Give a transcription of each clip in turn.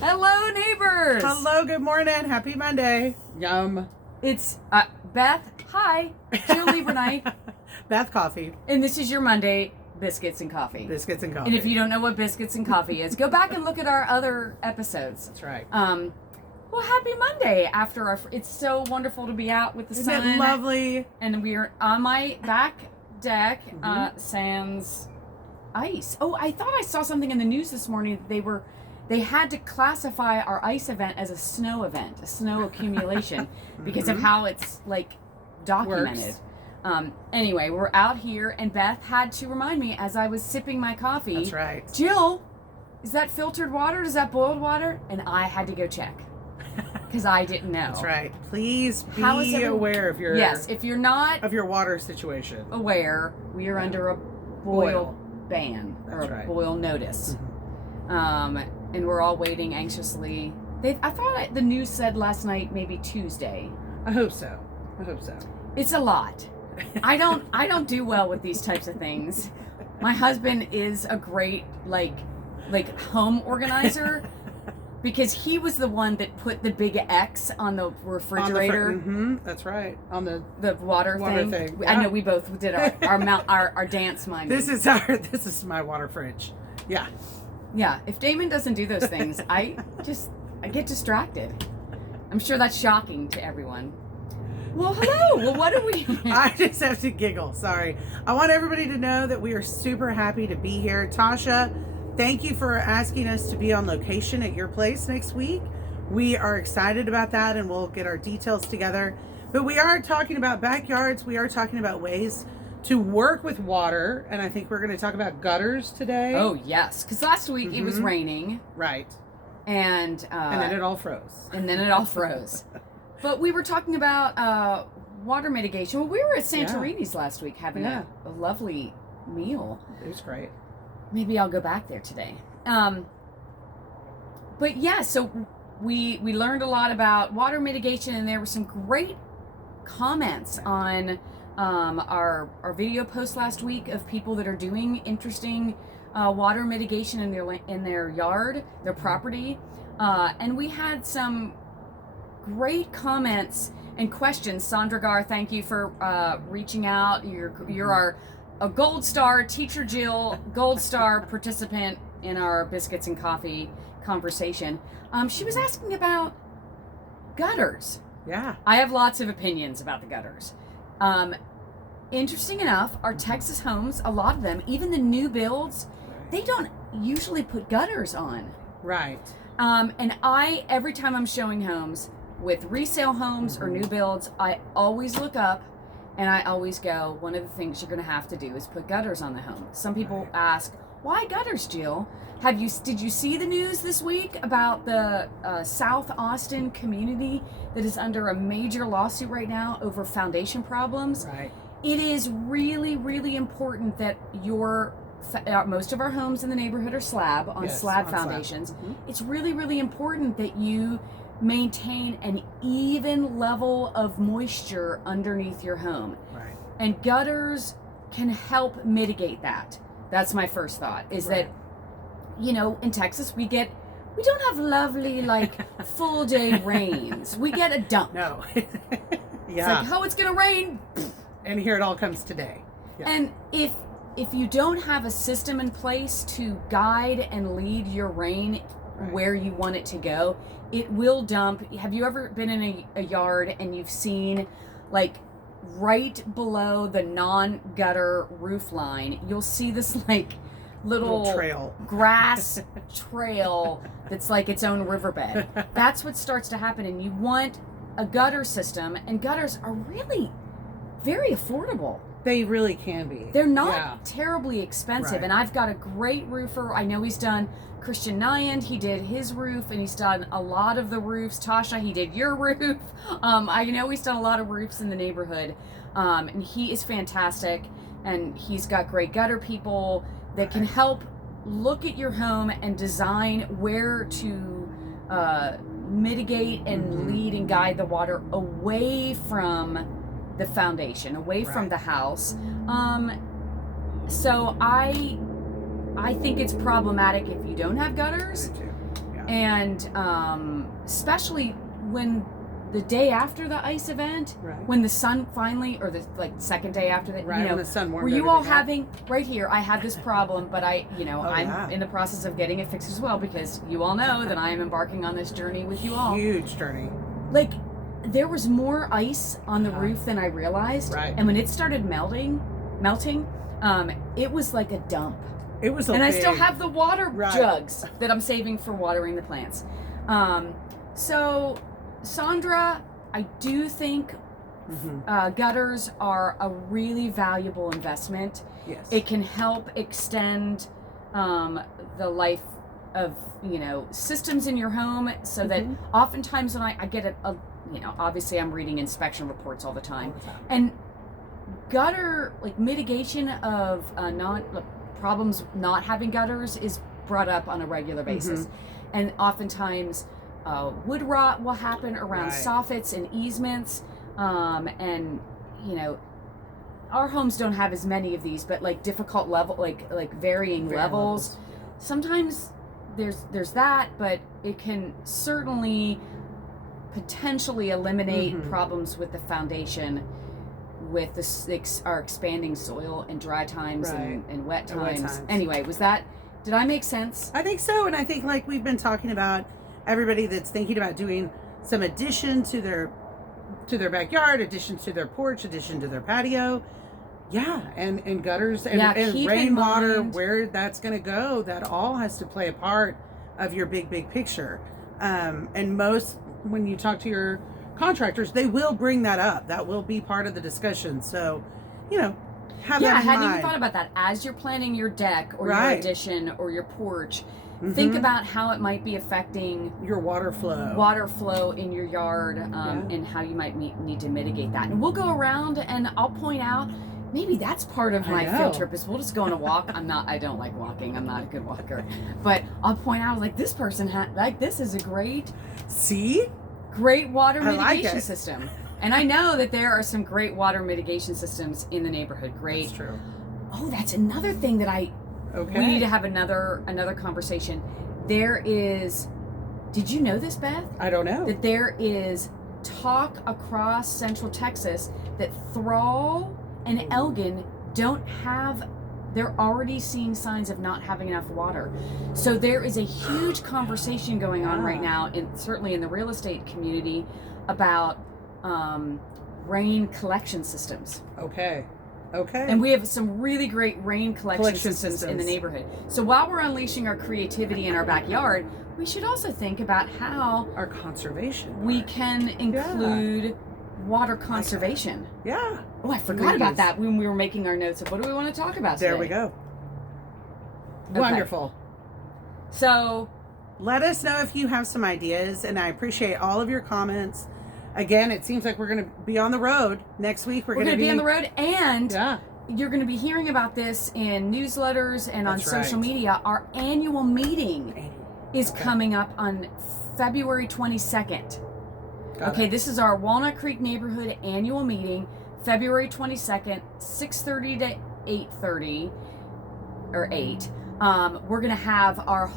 Hello, neighbors. Hello, good morning. Happy Monday. Yum. It's Beth. Hi. Jill Liebernight. Beth Coffey. And this is your Monday Biscuits and Coffee. Biscuits and Coffee. And if you don't know what Biscuits and Coffee is, go back and look at our other episodes. That's right. Well, happy Monday after our. It's so wonderful to be out with the sun. Isn't it lovely? And we are on my back deck, sans ice. Oh, I thought I saw something in the news this morning that they had to classify our ice event as a snow event, a snow accumulation, because of how it's like documented. Anyway, we're out here, and Beth had to remind me as I was sipping my coffee. That's right. Jill, is that filtered water? Is that boiled water? And I had to go check because I didn't know. That's right. Please be aware of your if you're not of your water situation. Aware, we are under a boil ban or a boil notice. And we're all waiting anxiously. I thought the news said last night maybe Tuesday. I hope so. It's a lot. I don't do well with these types of things. My husband is a great like home organizer because he was the one that put the big X on the refrigerator. That's right. On the water thing. Yeah. I know we both did our dance mime. This is my water fridge. Yeah. Yeah, if Damon doesn't do those things, I get distracted. I'm sure that's shocking to everyone. Well, hello. Well, what are we? I just have to giggle. Sorry. I want everybody to know that we are super happy to be here. Tasha, thank you for asking us to be on location at your place next week. We are excited about that, and we'll get our details together. But we are talking about backyards. We are talking about ways to work with water, and I think we're going to talk about gutters today. Oh, yes, because last week it was raining. Right. And then it all froze. But we were talking about water mitigation. Well, we were at Santorini's last week having a lovely meal. It was great. Maybe I'll go back there today. But yeah, so we learned a lot about water mitigation, and there were some great comments on our video post last week of people that are doing interesting water mitigation in their yard, their property, and we had some great comments and questions. Sandra Gar, thank you for reaching out. You're a gold star, Teacher Jill, gold star participant in our Biscuits and Coffee conversation. She was asking about gutters. Yeah. I have lots of opinions about the gutters. Interesting enough, our Texas homes, a lot of them, even the new builds, they don't usually put gutters on. Right. And every time I'm showing homes, with resale homes or new builds, I always look up and I always go, one of the things you're going to have to do is put gutters on the home. Some people ask, why gutters, Jill? Did you see the news this week about the South Austin community that is under a major lawsuit right now over foundation problems? Right. It is really, really important that most of our homes in the neighborhood are slab foundations. It's really, really important that you maintain an even level of moisture underneath your home. Right. And gutters can help mitigate that. That's my first thought, is that, in Texas, we don't have lovely, full day rains. We get a dump. No. It's like, it's going to rain. And here it all comes today. Yeah. And if you don't have a system in place to guide and lead your rain where you want it to go, it will dump. Have you ever been in a yard and you've seen, right below the non-gutter roof line, you'll see this, little trail, grass trail that's like its own riverbed. That's what starts to happen, and you want a gutter system, and gutters are really very affordable. They really can be. They're not terribly expensive. Right. And I've got a great roofer. I know he's done Christian Nyand. He did his roof, and he's done a lot of the roofs. Tasha, he did your roof. I know he's done a lot of roofs in the neighborhood. And he is fantastic. And he's got great gutter people that can help look at your home and design where to mitigate and lead and guide the water away from the foundation, away from the house. So I think it's problematic if you don't have gutters. Yeah. And especially when the day after the ice event, Right. when the sun finally, or the like second day after that, Right, you know, when the sun warmed were you all everything up. having, right here, I have this problem, but I'm yeah. in the process of getting it fixed as well, because you all know that I am embarking on this journey with you all. Huge journey. Like, there was more ice on the roof than I realized. Right. And when it started melting, it was like a dump. It was I still have the water Right. jugs that I'm saving for watering the plants. So, Sandra, I do think gutters are a really valuable investment. Yes. It can help extend the life of, systems in your home, so that oftentimes when I get obviously I'm reading inspection reports all the time. And gutter, like, mitigation of problems not having gutters is brought up on a regular basis. And oftentimes wood rot will happen around soffits and easements. And, our homes don't have as many of these, but like difficult level, like varying levels. Sometimes there's that, but it can certainly potentially eliminate problems with the foundation, with our expanding soil and dry times and wet times. Anyway, did I make sense? I think so. And I think, like we've been talking about, everybody that's thinking about doing some addition to their backyard, addition to their porch, addition to their patio. Yeah, and gutters and rainwater, where that's going to go, that all has to play a part of your big picture. And most, when you talk to your contractors, they will bring that up. That will be part of the discussion. So, have that in I hadn't mind. even thought about that. As you're planning your deck or your addition or your porch, think about how it might be affecting your water flow in your yard, and how you might need to mitigate that. And we'll go around and I'll point out, maybe that's part of my field trip, is we'll just go on a walk. I don't like walking. I'm not a good walker. But I'll point out, like, this person this is a great water mitigation system. And I know that there are some great water mitigation systems in the neighborhood. Great. That's true. Oh, that's another thing that we need to have another conversation. Did you know this, Beth? I don't know. That there is talk across Central Texas that Thrall and Elgin they're already seeing signs of not having enough water. So there is a huge conversation going on right now, certainly in the real estate community, about rain collection systems. Okay. And we have some really great rain collection systems in the neighborhood. So while we're unleashing our creativity in our backyard, we should also think about how our conservation we can include water conservation. Yeah. Oh, I forgot about that when we were making our notes of what do we want to talk about today. There we go. Okay. Wonderful. So let us know if you have some ideas, and I appreciate all of your comments. Again, it seems like we're going to be on the road next week. We're going to be on the road, and you're going to be hearing about this in newsletters and on social media. Our annual meeting is coming up on February 22nd. This is our Walnut Creek Neighborhood annual meeting, February 22nd, 6:30 to 8:30, or 8. We're going to have our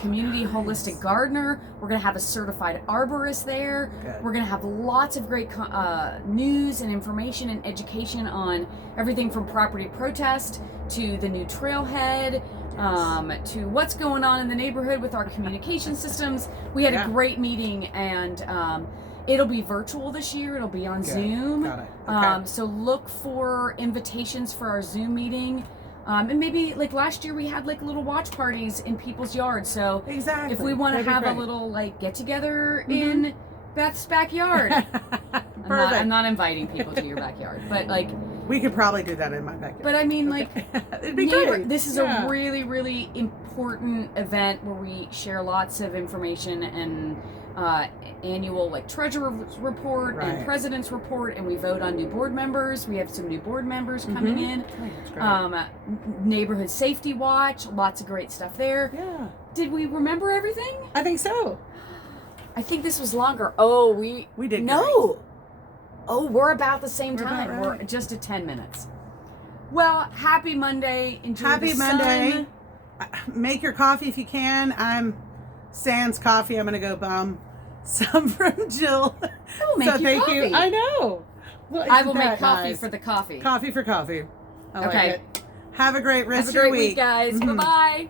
community holistic gardener. We're going to have a certified arborist there. Good. We're going to have lots of great news and information and education on everything from property protest to the new trailhead, to what's going on in the neighborhood with our communication systems. We had a great meeting, and it'll be virtual this year. It'll be on Zoom. Got it. Okay. So look for invitations for our Zoom meeting. And maybe, like last year, we had like little watch parties in people's yards. So if we want to have a little like get together in Beth's backyard, I'm not inviting people to your backyard, but like we could probably do that in my backyard. But I mean, like, it'd be great. This is a really, really important event where we share lots of information and annual like treasurer's report and president's report, and we vote on new board members. We have some new board members coming in. Neighborhood safety watch, lots of great stuff there. Yeah. Did we remember everything? I think so. I think this was longer. Oh, we did. No. Great. Oh, we're about the same time. Right. We're just at 10 minutes. Well, happy Monday. Enjoy happy the Monday. sun. Make your coffee if you can. sans coffee. I'm going to go bum some from Jill. I will make you thank coffee. you. I know. Well, I will isn't make that coffee nice? for the coffee. Coffee for coffee. I like Okay. it. Have a great rest Have a of your great week, guys. Mhm. Bye-bye.